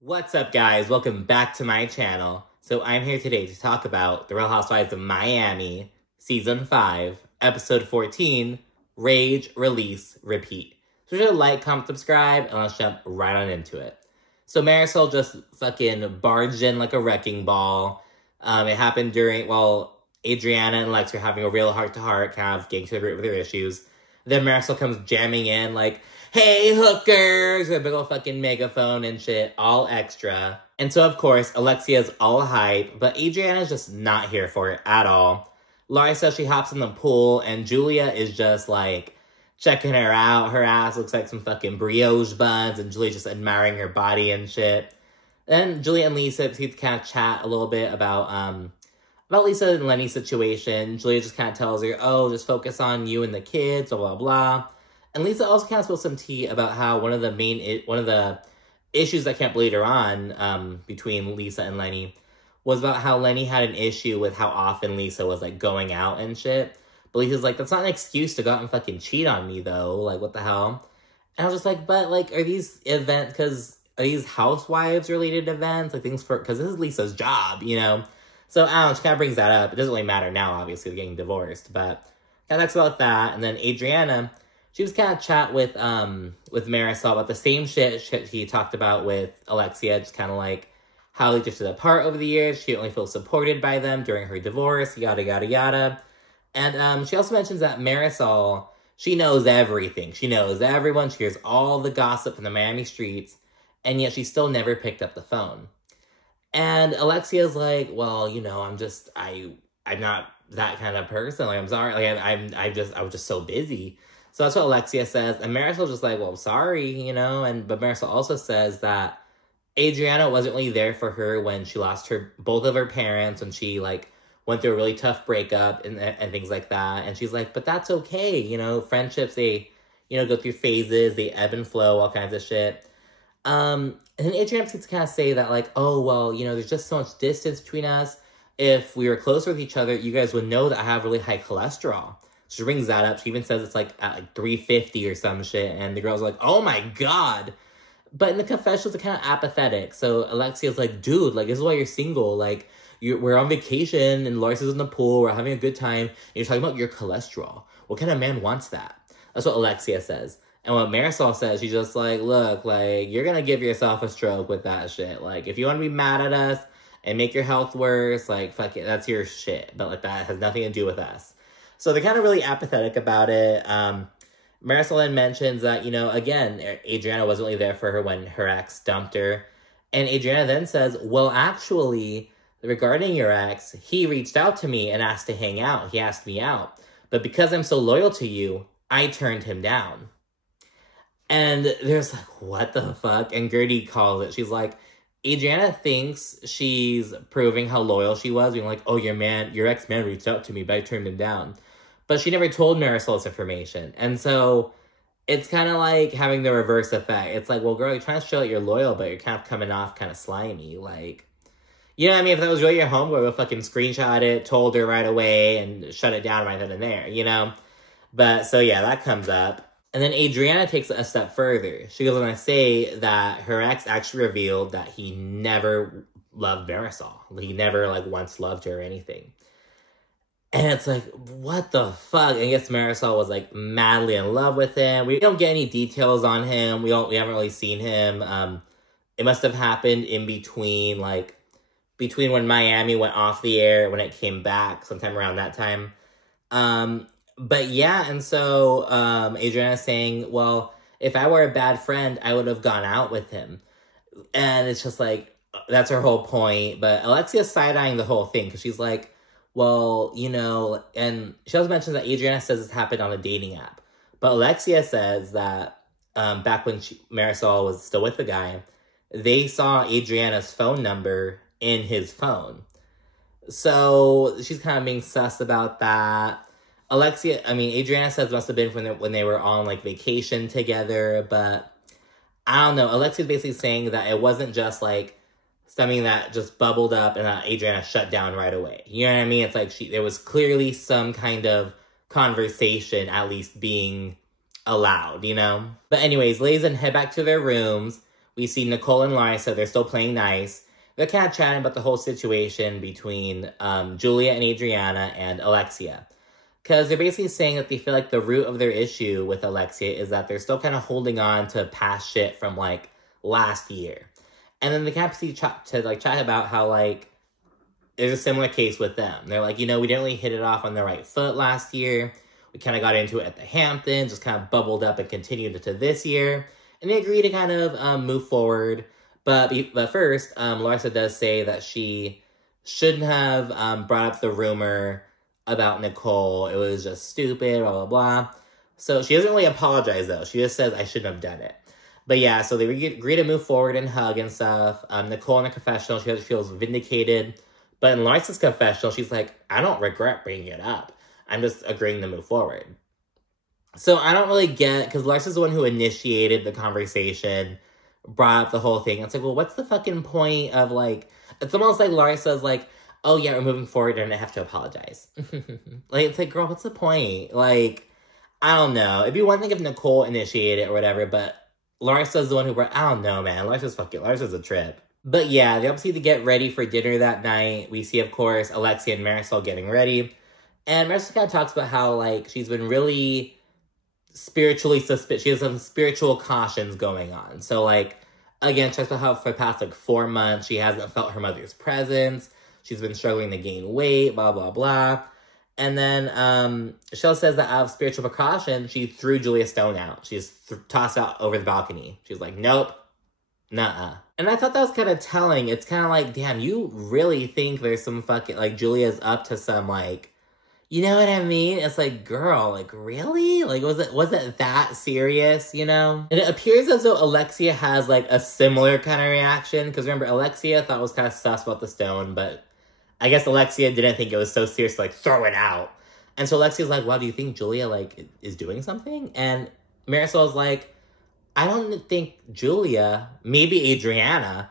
What's up, guys? Welcome back to my channel. So I'm here today to talk about The Real Housewives of Miami, Season 5, Episode 14, Rage, Release, Repeat. So just like, comment, subscribe, and let's jump right on into it. So Marysol just fucking barged in like a wrecking ball. It happened while Adriana and Lex were having a real heart-to-heart, kind of getting to the root of their issues. Then Marysol comes jamming in like, "Hey, hookers!" with a big ol' fucking megaphone and shit, all extra. And so, of course, Alexia's all hype, but Adriana's just not here for it at all. Larsa, she hops in the pool, and Julia is just, like, checking her out. Her ass looks like some fucking brioche buns, and Julia's just admiring her body and shit. Then Julia and Lisa kind of chat a little bit about Lisa and Lenny's situation. Julia just kind of tells her, "Oh, just focus on you and the kids, blah, blah, blah." And Lisa also kind of spilled some tea about how one of the issues that kept later on between Lisa and Lenny was about how Lenny had an issue with how often Lisa was, like, going out and shit. But Lisa's like, "That's not an excuse to go out and fucking cheat on me, though. Like, what the hell?" And I was just like, but, like, are these events, are these housewives-related events? Like, because this is Lisa's job, you know? So, I don't know, she kind of brings that up. It doesn't really matter now, obviously, they're getting divorced. But kind of talks about that. And then Adriana, she was kind of chat with Marysol about the same shit he talked about with Alexia, just kind of like how they drifted apart over the years. She only feels supported by them during her divorce, yada, yada, yada. And she also mentions that Marysol, she knows everything. She knows everyone. She hears all the gossip from the Miami streets, and yet she still never picked up the phone. And Alexia's like, "Well, you know, I'm not that kind of person. Like, I'm sorry. Like, I was just so busy." So that's what Alexia says. And Marysol's just like, "Well, I'm sorry, you know." But Marysol also says that Adriana wasn't really there for her when she lost both of her parents, when she, like, went through a really tough breakup and things like that. And she's like, "But that's okay, you know, friendships, they, you know, go through phases, they ebb and flow, all kinds of shit." And then Adriana seems to kind of say that, like, "Oh, well, you know, there's just so much distance between us. If we were closer with each other, you guys would know that I have really high cholesterol." She brings that up. She even says it's like at like 350 or some shit. And the girl's like, "Oh my God." But in the confessions, it's kind of apathetic. So Alexia's like, "Dude, like, this is why you're single. Like, we're on vacation and Larsa's in the pool. We're having a good time. And you're talking about your cholesterol. What kind of man wants that?" That's what Alexia says. And what Marysol says, she's just like, "Look, like, you're going to give yourself a stroke with that shit. Like, if you want to be mad at us and make your health worse, like, fuck it, that's your shit. But, like, that has nothing to do with us." So they're kind of really apathetic about it. Marysol mentions that, you know, again, Adriana wasn't really there for her when her ex dumped her. And Adriana then says, "Well, actually, regarding your ex, he reached out to me and asked to hang out. He asked me out. But because I'm so loyal to you, I turned him down." And there's like, what the fuck? And Gertie calls it. She's like, Adriana thinks she's proving how loyal she was, being like, "Oh, your ex-man reached out to me, but I turned him down." But she never told Marysol this information. And so it's kind of like having the reverse effect. It's like, well, girl, you're trying to show that you're loyal, but you're kind of coming off kind of slimy. Like, you know what I mean? If that was really your homegirl, we'll fucking screenshot it, told her right away, and shut it down right then and there, you know? But, so yeah, that comes up. And then Adriana takes it a step further. She goes on to say that her ex actually revealed that he never loved Marysol. He never, like, once loved her or anything. And it's like, what the fuck? I guess Marysol was, like, madly in love with him. We don't get any details on him. We haven't really seen him. It must have happened in between when Miami went off the air, when it came back, sometime around that time. But yeah, and so Adriana's saying, "Well, if I were a bad friend, I would have gone out with him." And it's just like, that's her whole point. But Alexia's side-eyeing the whole thing, because she's like, "Well, you know," and she also mentions that Adriana says this happened on a dating app. But Alexia says that back when Marysol was still with the guy, they saw Adriana's phone number in his phone. So she's kind of being sus about that. Adriana says it must have been when they were on, like, vacation together, but I don't know. Alexia's basically saying that it wasn't just, like, something that just bubbled up and that Adriana shut down right away. You know what I mean? It's like there was clearly some kind of conversation at least being allowed, you know? But anyways, ladies and head back to their rooms. we see Nicole and Larsa, they're still playing nice. They're kind of chatting about the whole situation between Julia and Adriana and Alexia. Because they're basically saying that they feel like the root of their issue with Alexia is that they're still kind of holding on to past shit from, like, last year. And then they kind of chat about how, like, there's a similar case with them. They're like, you know, we didn't really hit it off on the right foot last year. We kind of got into it at the Hamptons, just kind of bubbled up and continued into this year. And they agree to kind of move forward. But first, Larsa does say that she shouldn't have brought up the rumor about Nicole. It was just stupid, blah, blah, blah. So she doesn't really apologize, though. She just says, I shouldn't have done it. But yeah, so they agree to move forward and hug and stuff. Nicole in a confessional, she feels vindicated. But in Larsa's confessional, she's like, I don't regret bringing it up. I'm just agreeing to move forward. So I don't really get, because Larsa's the one who initiated the conversation, brought up the whole thing. It's like, well, what's the fucking point of, like, it's almost like Larsa's like, oh yeah, we're moving forward and I have to apologize. Like, it's like, girl, what's the point? Like, I don't know. It'd be one thing if Nicole initiated it or whatever, but Larsa's the one who I don't know, man. Larsa's a trip. But yeah, they obviously to get ready for dinner that night. We see, of course, Alexia and Marysol getting ready. And Marysol kind of talks about how, like, she's been really spiritually suspicious. She has some spiritual cautions going on. So, like, again, she talks about how for the past, like, 4 months, she hasn't felt her mother's presence. She's been struggling to gain weight, blah, blah, blah. And then Shell says that out of spiritual precaution, she threw Julia Stone out. She just tossed out over the balcony. She's like, nope, nuh-uh. And I thought that was kind of telling. It's kind of like, damn, you really think there's some fucking, like, Julia's up to some, like, you know what I mean? It's like, girl, like, really? Like, was it that serious, you know? And it appears as though Alexia has, like, a similar kind of reaction. Because remember, Alexia thought it was kind of sus about the stone, but I guess Alexia didn't think it was so serious to, like, throw it out. And so Alexia's like, wow, do you think Julia, like, is doing something? And Marysol's like, I don't think Julia, maybe Adriana.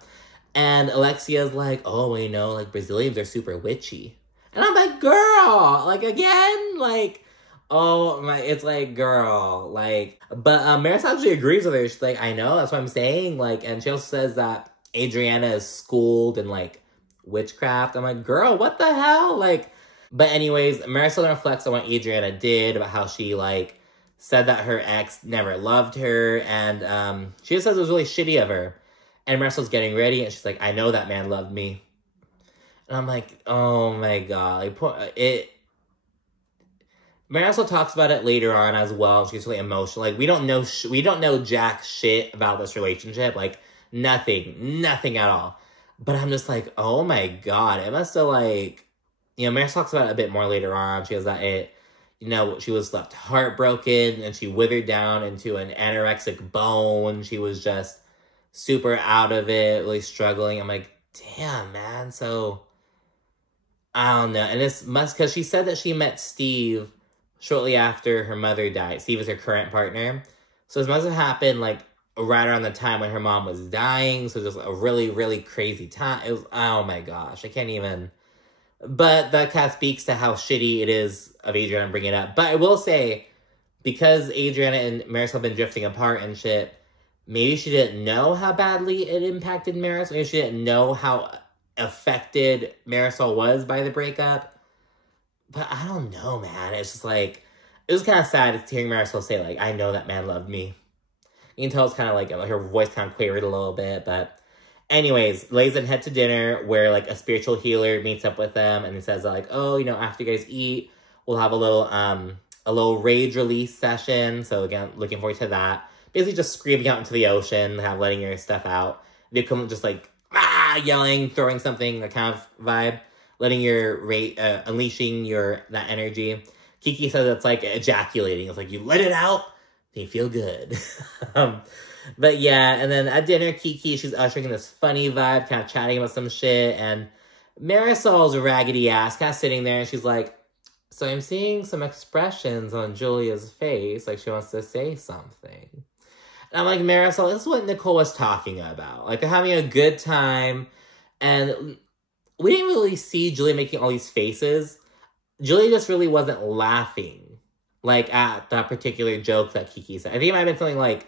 And Alexia's like, oh, wait, no, like, Brazilians are super witchy. And I'm like, girl, like, again, like, oh, my, it's like, girl, like, but Marysol actually agrees with her. She's like, I know, that's what I'm saying, like, and she also says that Adriana is schooled in, like, witchcraft. I'm like, girl, what the hell? Like, but anyways, Marysol reflects on what Adriana did, about how she, like, said that her ex never loved her, and she just says it was really shitty of her. And Marysol's getting ready, and she's like, I know that man loved me. And I'm like, oh my god, like, Marysol talks about it later on as well. She's really emotional. Like, we don't know jack shit about this relationship. Like, nothing at all. But I'm just like, oh my god, it must have, like, you know, Marysol talks about it a bit more later on. She has that you know, she was left heartbroken and she withered down into an anorexic bone. She was just super out of it, really struggling. I'm like, damn, man. So, I don't know. And this because she said that she met Steve shortly after her mother died. Steve is her current partner. So this must have happened, like, right around the time when her mom was dying. So just a really, really crazy time. It was, oh my gosh, I can't even. But that kind of speaks to how shitty it is of Adriana bringing it up. But I will say, because Adriana and Marysol have been drifting apart and shit, maybe she didn't know how badly it impacted Marysol. Maybe she didn't know how affected Marysol was by the breakup. But I don't know, man. It's just like, it was kind of sad hearing Marysol say, like, I know that man loved me. You can tell it's kind of like her voice kind of quavered a little bit, but anyways, ladies and head to dinner where, like, a spiritual healer meets up with them and says, like, oh, you know, after you guys eat, we'll have a little rage release session. So again, looking forward to that. Basically just screaming out into the ocean, letting your stuff out. They come just like, yelling, throwing something, that kind of vibe. Letting your unleashing that energy. Kiki says it's like ejaculating. It's like you let it out, and you feel good. But yeah, and then at dinner, Kiki, she's ushering in this funny vibe, kind of chatting about some shit, and Marysol's raggedy ass kind of sitting there, and she's like, so I'm seeing some expressions on Julia's face, like she wants to say something. And I'm like, Marysol, this is what Nicole was talking about. Like, they're having a good time, and we didn't really see Julia making all these faces. Julia just really wasn't laughing, like, at that particular joke that Kiki said. I think it might have been something like,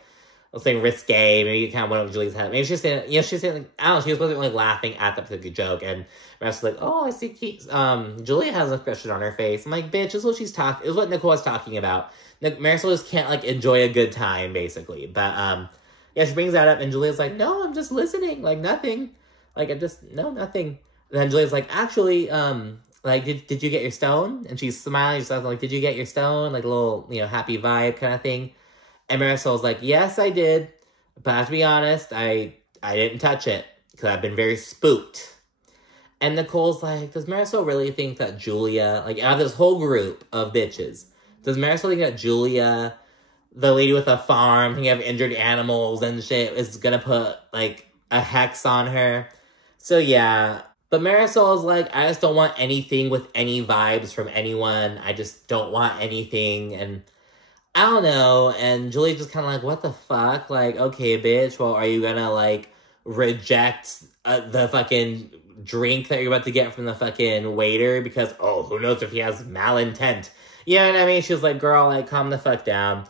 saying risque, maybe it kind of went over Julia's head. Maybe she's saying, she's saying, like, I don't know, she was supposed to be like laughing at the particular joke, and Marysol's like, oh, I see, Julia has an expression on her face. I'm like, bitch, this is what Nicole was talking about. Marysol just can't, like, enjoy a good time, basically. But, yeah, she brings that up, and Julia's like, no, I'm just listening, like, nothing. Like, nothing. And then Julia's like, actually, like, did you get your stone? And she's smiling, she's like, did you get your stone? Like, a little, happy vibe kind of thing. And Marysol's like, yes, I did. But I have to be honest, I didn't touch it. Because I've been very spooked. And Nicole's like, does Marysol really think that Julia, like, out of this whole group of bitches, does Marysol think that Julia, the lady with a farm, thinking of injured animals and shit, is gonna put, like, a hex on her? So, yeah. But Marysol's like, I just don't want anything with any vibes from anyone. I just don't want anything. And I don't know, and Julia's just kind of like, what the fuck? Like, okay, bitch, well, are you gonna, like, reject the fucking drink that you're about to get from the fucking waiter? Because, oh, who knows if he has malintent? You know what I mean? She was like, girl, like, calm the fuck down.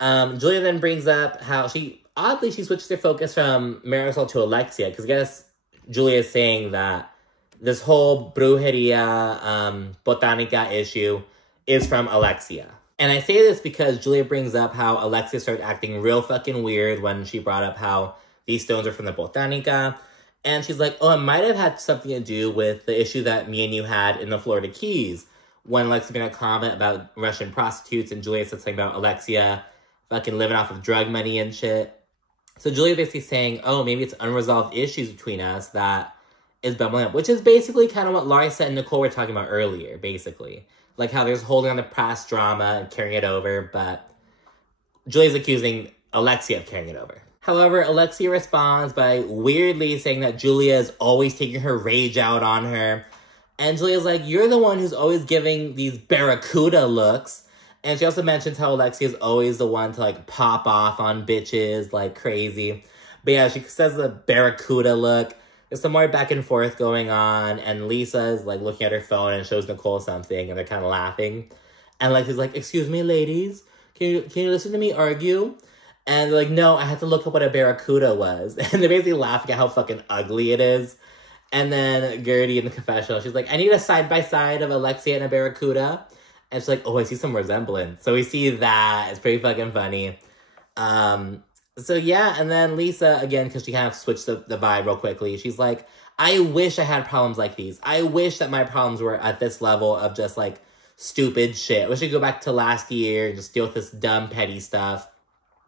Julia then brings up how she switches her focus from Marysol to Alexia, because I guess Julia is saying that this whole brujeria, botanica issue is from Alexia. And I say this because Julia brings up how Alexia started acting real fucking weird when she brought up how these stones are from the botanica. And she's like, oh, it might have had something to do with the issue that me and you had in the Florida Keys. When Alexia made a comment about Russian prostitutes and Julia said something about Alexia fucking living off of drug money and shit. So Julia basically saying, oh, maybe it's unresolved issues between us that is bubbling up. Which is basically kind of what Larsa and Nicole were talking about earlier, basically. Like how there's holding on to past drama and carrying it over, but Julia's accusing Alexia of carrying it over. However, Alexia responds by weirdly saying that Julia is always taking her rage out on her. And Julia's like, you're the one who's always giving these barracuda looks. And she also mentions how Alexia is always the one to, like, pop off on bitches like crazy. But yeah, she says the barracuda look. There's some more back and forth going on, and Lisa is, like, looking at her phone and shows Nicole something, and they're kind of laughing. And Lexi's like, excuse me, ladies, can you listen to me argue? And they're like, no, I had to look up what a barracuda was. And they're basically laughing at how fucking ugly it is. And then Gertie in the confessional, she's like, I need a side-by-side of Alexia and a barracuda. And she's like, oh, I see some resemblance. So we see that. It's pretty fucking funny. So yeah, and then Lisa, again, because she kind of switched the vibe real quickly, she's like, I wish I had problems like these. I wish that my problems were at this level of just, like, stupid shit. I wish I could go back to last year and just deal with this dumb, petty stuff.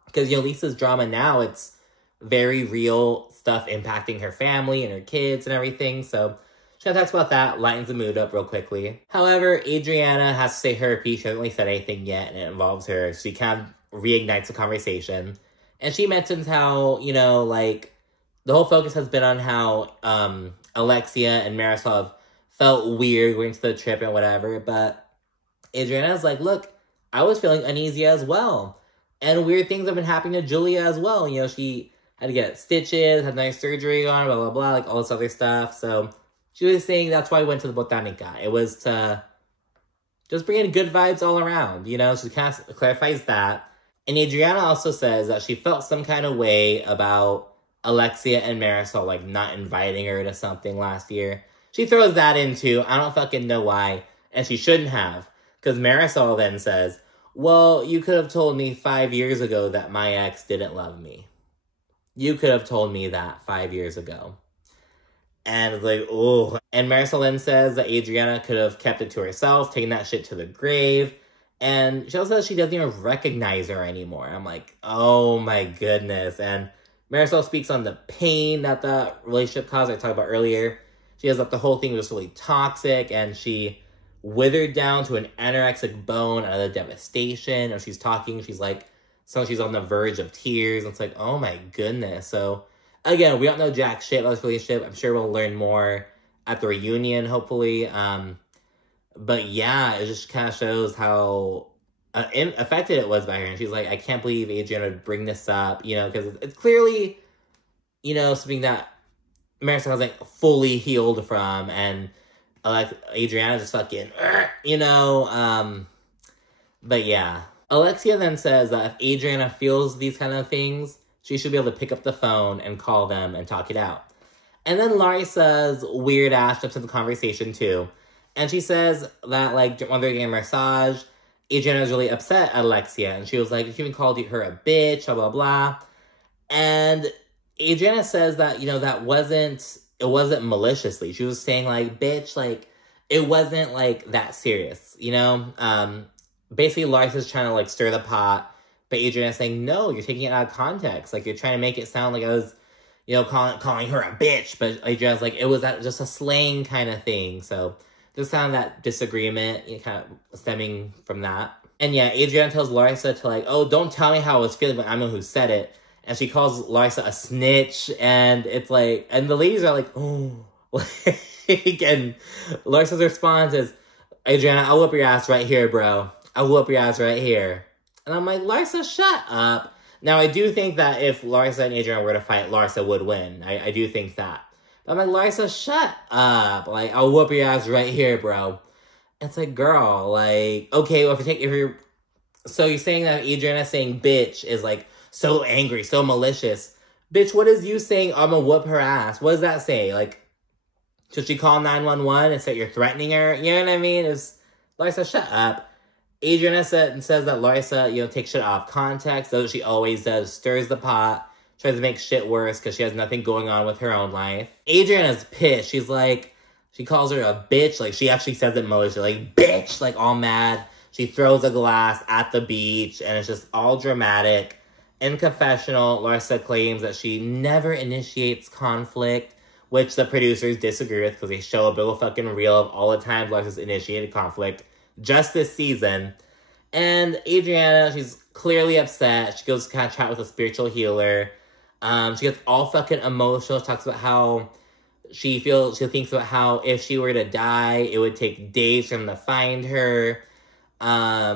Because, Lisa's drama now, it's very real stuff impacting her family and her kids and everything. So she kind of talks about that, lightens the mood up real quickly. However, Adriana has to say her piece. She hasn't really said anything yet, and it involves her. She kind of reignites the conversation. And she mentions how, like, the whole focus has been on how Alexia and Marysol have felt weird going to the trip and whatever. But Adriana's like, look, I was feeling uneasy as well. And weird things have been happening to Julia as well. She had to get stitches, had nice surgery on, blah, blah, blah, like all this other stuff. So she was saying that's why I went to the Botanica. It was to just bring in good vibes all around, She kind of clarifies that. And Adriana also says that she felt some kind of way about Alexia and Marysol, like, not inviting her to something last year. She throws that in, too. I don't fucking know why. And she shouldn't have. Because Marysol then says, well, you could have told me 5 years ago that my ex didn't love me. You could have told me that 5 years ago. And it's like, oh. And Marysol then says that Adriana could have kept it to herself, taken that shit to the grave. And she also says she doesn't even recognize her anymore. I'm like, oh my goodness. And Marysol speaks on the pain that the relationship caused, I talked about earlier. She says that the whole thing was really toxic, and she withered down to an anorexic bone out of the devastation. And she's talking, she's like, she's on the verge of tears. And it's like, oh my goodness. So, again, we don't know jack shit about this relationship. I'm sure we'll learn more at the reunion, hopefully. But yeah, it just kind of shows how affected it was by her. And she's like, I can't believe Adriana would bring this up, because it's clearly, something that Marysol hasn't fully healed from. And Adriana just fucking, but yeah. Alexia then says that if Adriana feels these kind of things, she should be able to pick up the phone and call them and talk it out. And then Larsa's weird ass jumps into the conversation too. And she says that, like, when they're getting a massage, Adriana was really upset at Alexia. And she was like, she even called her a bitch, blah, blah, blah. And Adriana says that, you know, it wasn't maliciously. She was saying, like, bitch, like, it wasn't, like, that serious, you know? Basically, Larsa's trying to, like, stir the pot. But Adriana's saying, no, you're taking it out of context. Like, you're trying to make it sound like I was, you know, calling her a bitch. But Adriana's like, it was just a slang kind of thing. So just kind of that disagreement, you know, kind of stemming from that. And yeah, Adriana tells Larsa to, like, oh, don't tell me how I was feeling when I'm the one who said it. And she calls Larsa a snitch. And it's like, and the ladies are like, oh. And Larsa's response is, Adriana, I'll whoop your ass right here, bro. I'll whoop your ass right here. And I'm like, Larsa, shut up. Now, I do think that if Larsa and Adriana were to fight, Larsa would win. I do think that. But I'm like, Larsa, shut up. Like, I'll whoop your ass right here, bro. It's like, girl, like, okay, well, so you're saying that Adriana saying bitch is, like, so angry, so malicious. Bitch, what is you saying, I'm gonna whoop her ass? What does that say? Like, should she call 911 and say you're threatening her? You know what I mean? Larsa, shut up. Adriana says that Larsa, you know, takes shit off context. That's what she always does. Stirs the pot. Tries to make shit worse because she has nothing going on with her own life. Adriana's pissed. She's like, she calls her a bitch. Like, she actually says it maliciously. Like, bitch! Like, all mad. She throws a glass at the beach. And it's just all dramatic. In confessional, Larsa claims that she never initiates conflict, which the producers disagree with because they show a big old fucking reel of all the times Larsa's initiated conflict just this season. And Adriana, she's clearly upset. She goes to kind of chat with a spiritual healer. She gets all fucking emotional. She talks about how she thinks about how if she were to die, it would take days for them to find her.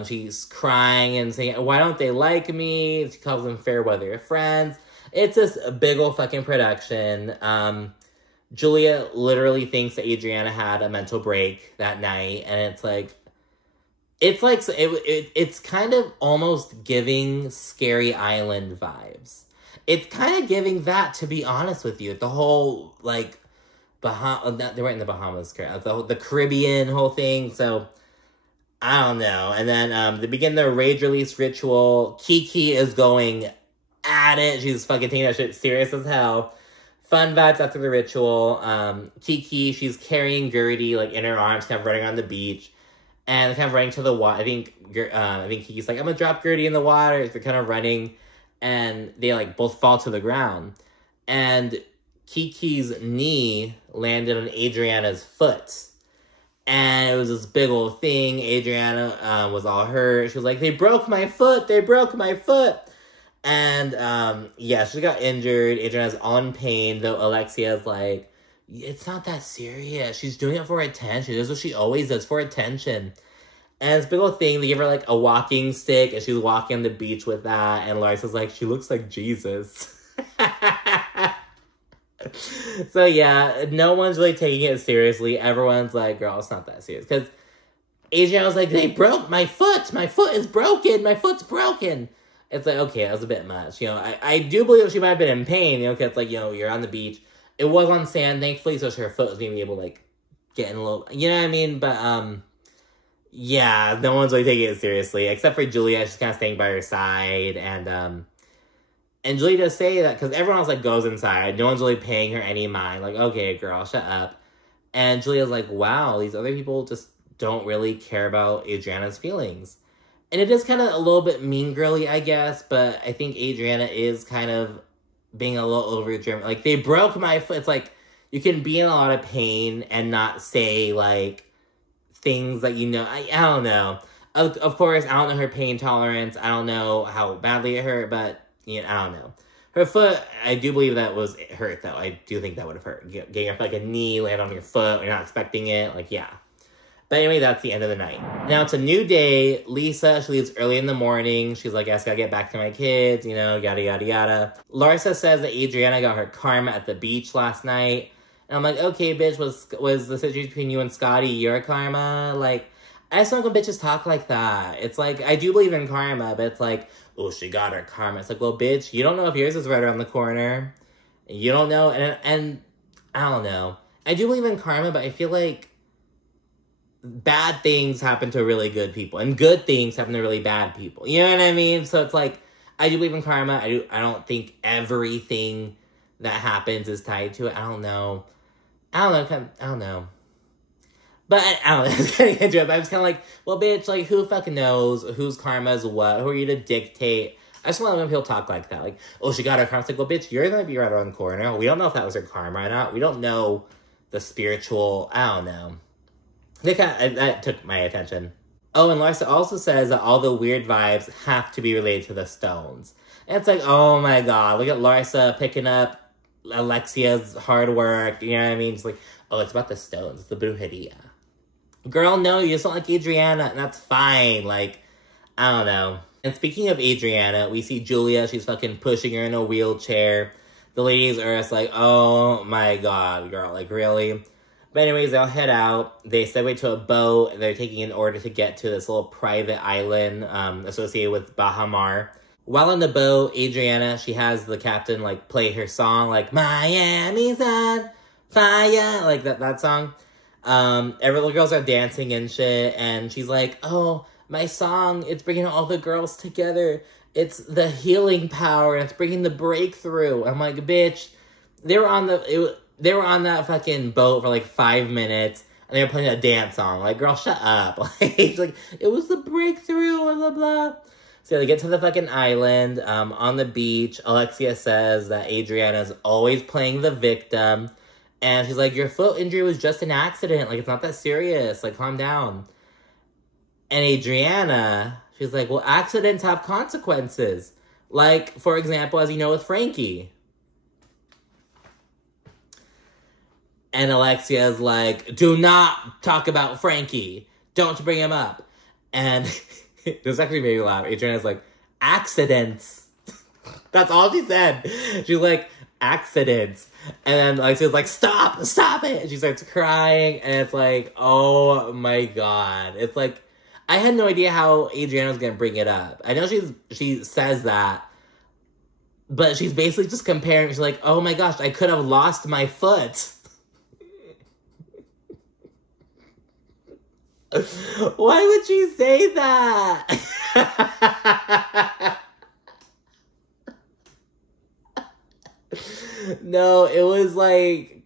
She's crying and saying, why don't they like me? She calls them fair weather friends. It's just a big old fucking production. Julia literally thinks that Adriana had a mental break that night. And it's kind of almost giving Scary Island vibes. It's kind of giving that, to be honest with you. The whole, like, they weren't in the Bahamas, the Caribbean whole thing. So, I don't know. And then they begin their rage release ritual. Kiki is going at it. She's fucking taking that shit serious as hell. Fun vibes after the ritual. Kiki, she's carrying Gertie, like, in her arms, kind of running on the beach. And kind of running to the water. I think Kiki's like, I'm gonna drop Gertie in the water. They're kind of running. And they, like, both fall to the ground. And Kiki's knee landed on Adriana's foot. And it was this big old thing. Adriana was all hurt. She was like, they broke my foot. They broke my foot. And, yeah, she got injured. Adriana's all in pain. Though Alexia's like, it's not that serious. She's doing it for attention. This is what she always does, for attention. And this big old thing, they give her, like, a walking stick, and she's walking on the beach with that, and Larsa's like, she looks like Jesus. So, yeah, no one's really taking it seriously. Everyone's like, girl, it's not that serious. Because Adriana was like, they broke my foot. My foot is broken. My foot's broken. It's like, okay, that was a bit much. You know, I do believe she might have been in pain, you know, because, like, you know, you're on the beach. It was on sand, thankfully, so her foot was maybe able to, like, get in a little, you know what I mean? But, yeah, no one's really taking it seriously, except for Julia. She's kind of staying by her side, and Julia does say that, because everyone else, like, goes inside. No one's really paying her any mind. Like, okay, girl, shut up. And Julia's like, wow, these other people just don't really care about Adriana's feelings. And it is kind of a little bit mean girly, I guess, but I think Adriana is kind of being a little overdriven. Like, they broke my foot. It's like, you can be in a lot of pain and not say, like, things that you know. I don't know. Of course, I don't know her pain tolerance. I don't know how badly it hurt, but, you know, I don't know. Her foot, I do believe that was hurt, though. I do think that would have hurt. Getting your, like, a knee land on your foot, you're not expecting it. Like, yeah. But anyway, that's the end of the night. Now, it's a new day. Lisa, she leaves early in the morning. She's like, yes, gotta get back to my kids, you know, yada, yada, yada. Larsa says that Adriana got her karma at the beach last night. And I'm like, okay, bitch, was the situation between you and Scotty your karma? Like, I just don't know when bitches talk like that. It's like, I do believe in karma, but it's like, oh, she got her karma. It's like, well, bitch, you don't know if yours is right around the corner. You don't know, and I don't know. I do believe in karma, but I feel like bad things happen to really good people, and good things happen to really bad people. You know what I mean? So it's like, I do believe in karma. I don't think everything that happens is tied to it. I don't know. I don't know. But I don't know. I was getting into it, but I was kind of like, well, bitch, like, who fucking knows whose karma is what? Who are you to dictate? I just want to know when people talk like that. Like, oh, she got her karma. It's like, well, bitch, you're going to be right around the corner. We don't know if that was her karma or not. We don't know the spiritual, I don't know. That took my attention. Oh, and Larsa also says that all the weird vibes have to be related to the stones. And it's like, oh my god, look at Larsa picking up Alexia's hard work. You know what I mean? It's like, oh, it's about the stones. It's the brujeria. Girl, no, you just don't like Adriana, and that's fine. Like, I don't know. And speaking of Adriana, we see Julia. She's fucking pushing her in a wheelchair. The ladies are just like, oh my god, girl, like, really? But anyways, they'll head out. They segue to a boat. They're taking in order to get to this little private island associated with Bahamar. While on the boat, Adriana, she has the captain, like, play her song, like, Miami's on fire, like that song. Every little girls are dancing and shit, and she's like, oh, my song, it's bringing all the girls together. It's the healing power, and it's bringing the breakthrough. I'm like, bitch, they were on that fucking boat for like 5 minutes, and they were playing a dance song. Like, girl, shut up. Like, it was the breakthrough, blah, blah, blah. So they get to the fucking island, on the beach. Alexia says that Adriana's always playing the victim. And she's like, your foot injury was just an accident. Like, it's not that serious. Like, calm down. And Adriana, she's like, well, accidents have consequences. Like, for example, as you know with Frankie. And Alexia's like, do not talk about Frankie. Don't bring him up. And this actually made me laugh. Adriana's like, accidents. That's all she said. She's like, accidents. And then Alexia's like, stop it. And she starts crying. And it's like, oh my god. It's like, I had no idea how Adriana was going to bring it up. I know she says that. But she's basically just comparing. She's like, oh my gosh, I could have lost my foot. Why would she say that? No, it was like,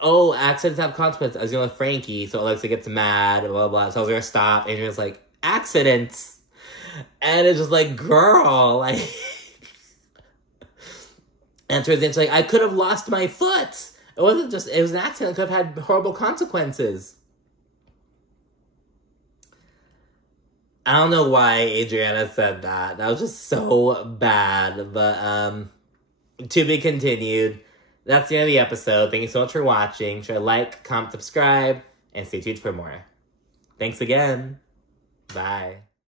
oh, accidents have consequences. I was going with Frankie, so Alexia gets mad, blah, blah, blah. So I was gonna stop, and she was like, accidents. And it's just like, girl, like. And towards the end, she's like, I could have lost my foot. It wasn't just, it was an accident. It could have had horrible consequences. I don't know why Adriana said that. That was just so bad. But, to be continued. That's the end of the episode. Thank you so much for watching. Be sure to like, comment, subscribe, and stay tuned for more. Thanks again. Bye.